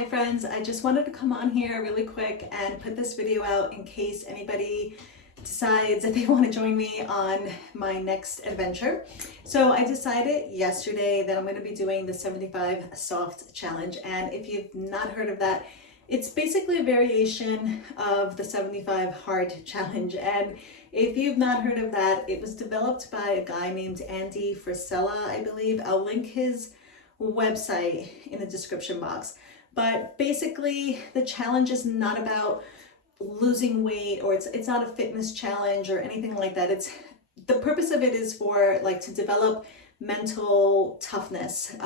Hi friends, I just wanted to come on here really quick and put this video out in case anybody decides that they want to join me on my next adventure. So I decided yesterday that I'm going to be doing the 75 soft challenge, and if you've not heard of that, it's basically a variation of the 75 hard challenge. And if you've not heard of that, it was developed by a guy named Frisella, I believe. I'll link his website in the description box. But basically the challenge is not about losing weight, or it's not a fitness challenge or anything like that. It's the purpose of it is for to develop mental toughness,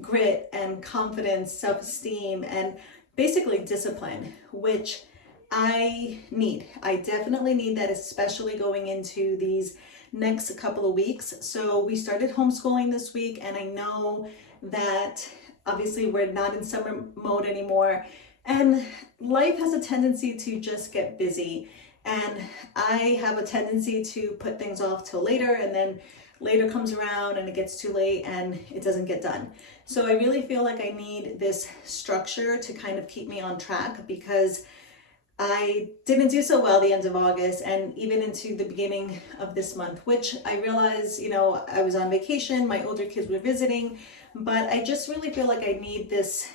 grit and confidence, self-esteem, and basically discipline, which I need. I definitely need that, especially going into these next couple of weeks. So we started homeschooling this week, and I know that obviously we're not in summer mode anymore, and life has a tendency to just get busy, and I have a tendency to put things off till later, and then later comes around and it gets too late and it doesn't get done. So I really feel like I need this structure to kind of keep me on track, because I didn't do so well the end of August and even into the beginning of this month, which I realized, I was on vacation, my older kids were visiting, but I just really feel like I need this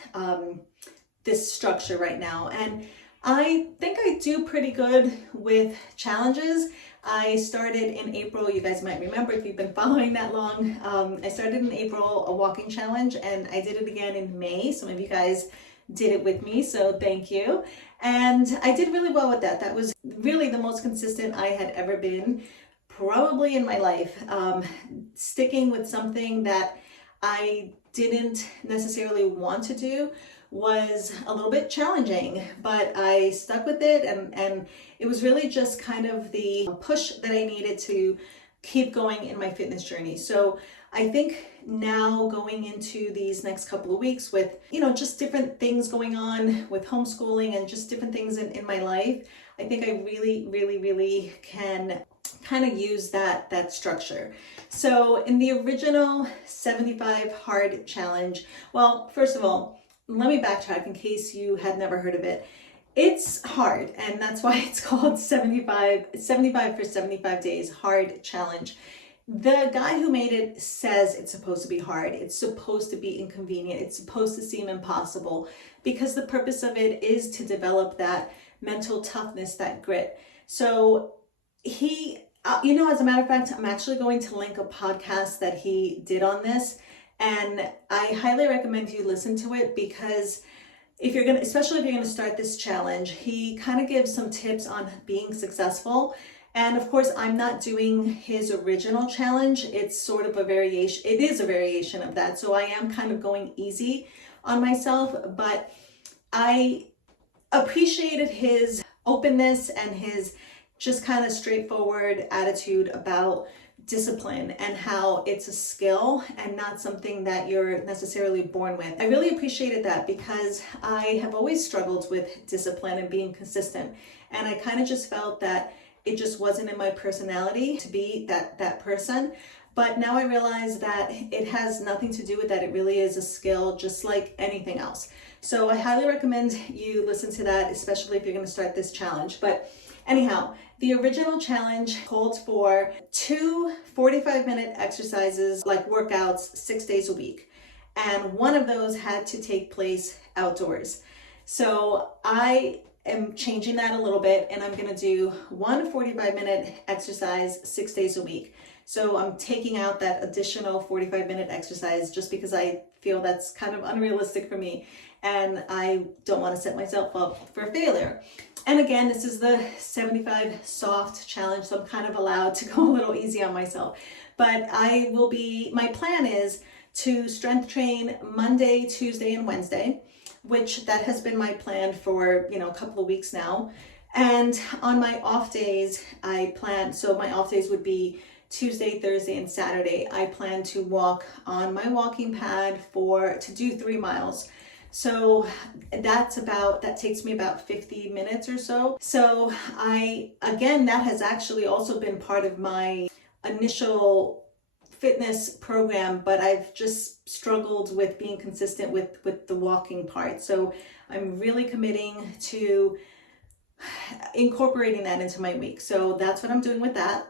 this structure right now. And I think I do pretty good with challenges. I started in April. You guys might remember if you've been following that long. I started in April a walking challenge, and I did it again in May. Some of you guys did it with me, so thank you. And I did really well with that. That was really the most consistent I had ever been, probably in my life. Sticking with something that I didn't necessarily want to do was a little bit challenging, but I stuck with it, and it was really just kind of the push that I needed to keep going in my fitness journey. So I think now going into these next couple of weeks with, just different things going on with homeschooling and just different things in my life, I think I really can kind of use that structure. So in the original 75 hard challenge, well, first of all, let me backtrack in case you had never heard of it. It's hard, and that's why it's called 75 for 75 days hard challenge. The guy who made it says it's supposed to be hard. It's supposed to be inconvenient. It's supposed to seem impossible, because the purpose of it is to develop that mental toughness, that grit. So he, as a matter of fact, I'm actually going to link a podcast that he did on this, and I highly recommend you listen to it, because especially if you're gonna start this challenge, he kind of gives some tips on being successful. And of course, I'm not doing his original challenge. It's sort of a variation. It is a variation of that. So I am kind of going easy on myself, but I appreciated his openness and his just kind of straightforward attitude about discipline and how it's a skill and not something that you're necessarily born with. I really appreciated that, because I have always struggled with discipline and being consistent. And I kind of just felt that it just wasn't in my personality to be that person. But now I realize that it has nothing to do with that. It really is a skill, just like anything else. So I highly recommend you listen to that, especially if you're going to start this challenge. But anyhow, the original challenge called for 2 45-minute exercises, like workouts, 6 days a week. And one of those had to take place outdoors. So I am changing that a little bit, and I'm going to do 1 45-minute exercise 6 days a week. So I'm taking out that additional 45-minute exercise just because I feel that's kind of unrealistic for me, and I don't want to set myself up for failure. And again, this is the 75 soft challenge, so I'm kind of allowed to go a little easy on myself. But my plan is to strength train Monday, Tuesday, and Wednesday, which that has been my plan for, a couple of weeks now. And on my off days, so my off days would be Tuesday, Thursday, and Saturday. I plan to walk on my walking pad to do 3 miles. So that takes me about 50 minutes or so. So that has actually also been part of my initial fitness program, but I've just struggled with being consistent with the walking part. So I'm really committing to incorporating that into my week. So that's what I'm doing with that.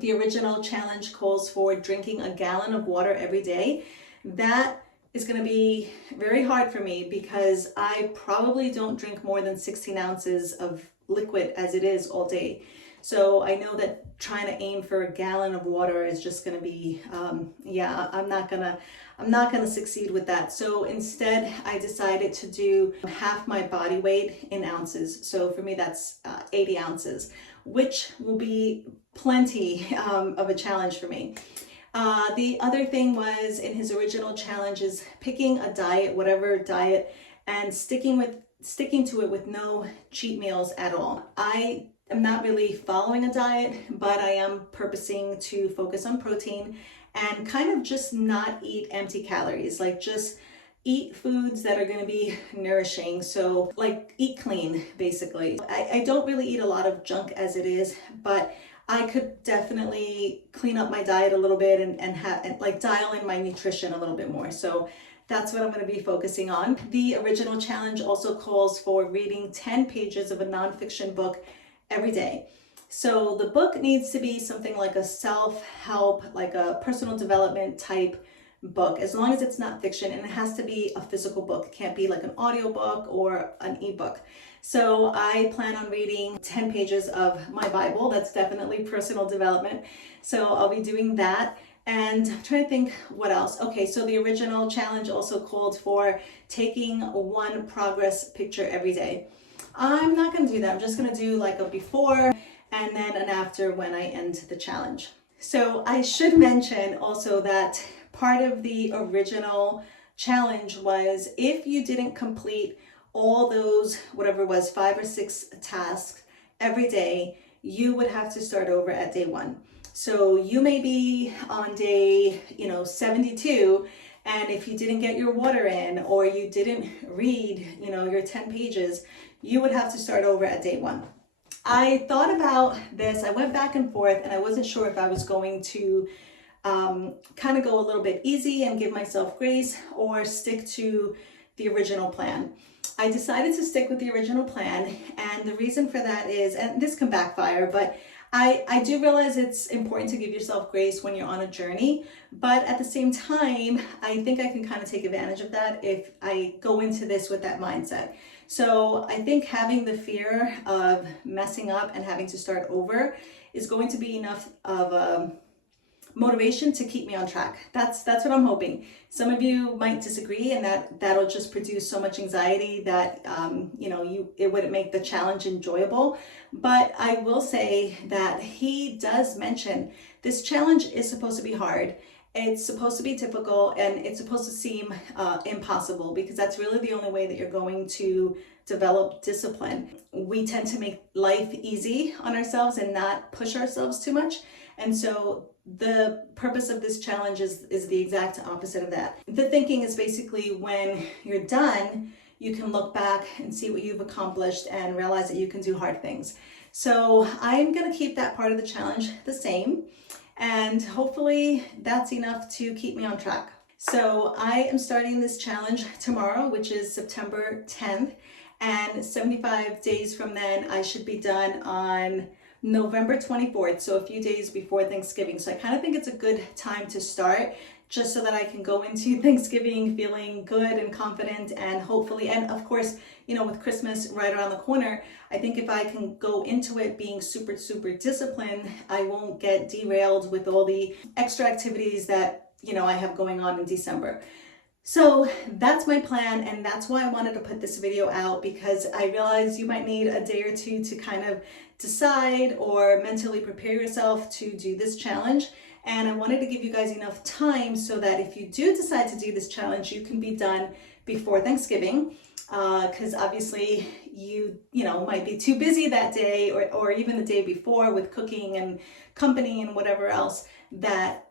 The original challenge calls for drinking a gallon of water every day. That is going to be very hard for me because I probably don't drink more than 16 ounces of liquid as it is all day. So I know that trying to aim for a gallon of water is just going to be, I'm not gonna succeed with that. So instead, I decided to do half my body weight in ounces. So for me, that's 80 ounces, which will be plenty of a challenge for me. The other thing was in his original challenge is picking a diet, whatever diet, and sticking to it with no cheat meals at all. I am not really following a diet, but I am purposing to focus on protein and kind of just not eat empty calories, like just eat foods that are going to be nourishing. So like eat clean, basically. I don't really eat a lot of junk as it is, but I could definitely clean up my diet a little bit and like dial in my nutrition a little bit more. So that's what I'm going to be focusing on. The original challenge also calls for reading 10 pages of a nonfiction book every day. So the book needs to be something like a self-help, like a personal development type book, as long as it's not fiction, and it has to be a physical book. It can't be like an audiobook or an ebook. So I plan on reading 10 pages of my Bible. That's definitely personal development. So I'll be doing that. And I'm trying to think what else. Okay, so the original challenge also called for taking one progress picture every day. I'm not going to do that. I'm just going to do like a before and then an after when I end the challenge. So I should mention also that part of the original challenge was if you didn't complete all those, whatever it was, 5 or 6 tasks every day, you would have to start over at day 1. So you may be on day, 72, and if you didn't get your water in or you didn't read, your 10 pages, you would have to start over at day 1. I thought about this, I went back and forth, and I wasn't sure if I was going to kind of go a little bit easy and give myself grace or stick to the original plan. I decided to stick with the original plan, and the reason for that is, and this can backfire, but I do realize it's important to give yourself grace when you're on a journey, but at the same time, I think I can kind of take advantage of that if I go into this with that mindset. So I think having the fear of messing up and having to start over is going to be enough of a motivation to keep me on track. That's what I'm hoping. Some of you might disagree, and that'll just produce so much anxiety that it wouldn't make the challenge enjoyable. But I will say that he does mention this challenge is supposed to be hard. It's supposed to be difficult, and it's supposed to seem impossible, because that's really the only way that you're going to develop discipline. We tend to make life easy on ourselves and not push ourselves too much. And so the purpose of this challenge is the exact opposite of that. The thinking is basically when you're done, you can look back and see what you've accomplished and realize that you can do hard things. So I'm going to keep that part of the challenge the same, and hopefully that's enough to keep me on track. So I am starting this challenge tomorrow, which is September 10th, and 75 days from then I should be done on November 24th, so a few days before Thanksgiving. So I kind of think it's a good time to start, just so that I can go into Thanksgiving feeling good and confident, and hopefully, and of course, with Christmas right around the corner, I think if I can go into it being super, super disciplined, I won't get derailed with all the extra activities that, I have going on in December. So that's my plan, and that's why I wanted to put this video out, because I realize you might need a day or two to kind of decide or mentally prepare yourself to do this challenge. And I wanted to give you guys enough time so that if you do decide to do this challenge, you can be done before Thanksgiving, because obviously you might be too busy that day or even the day before with cooking and company and whatever else, that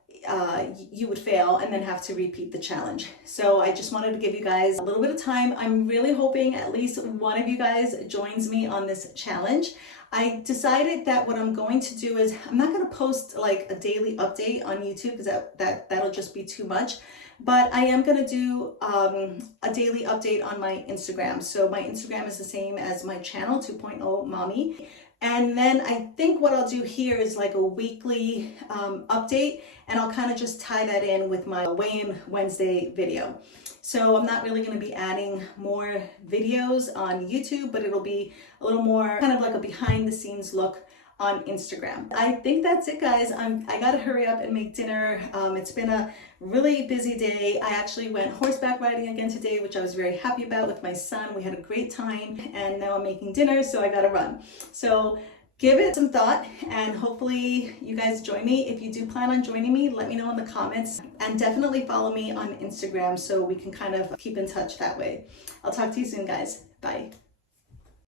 you would fail and then have to repeat the challenge. So I just wanted to give you guys a little bit of time. I'm really hoping at least one of you guys joins me on this challenge. I decided that what I'm going to do is I'm not going to post like a daily update on YouTube because that'll just be too much. But I am going to do a daily update on my Instagram. So my Instagram is the same as my channel, 2.0 Mommy. And then I think what I'll do here is like a weekly update, and I'll kind of just tie that in with my weigh-in Wednesday video. So I'm not really going to be adding more videos on YouTube, but it'll be a little more kind of like a behind the scenes look on Instagram. I think that's it, guys. I gotta hurry up and make dinner. It's been a really busy day. I actually went horseback riding again today, which I was very happy about with my son. We had a great time, and now I'm making dinner, so I gotta run. So give it some thought, and hopefully you guys join me. If you do plan on joining me, let me know in the comments, and definitely follow me on Instagram so we can kind of keep in touch that way. I'll talk to you soon, guys. Bye.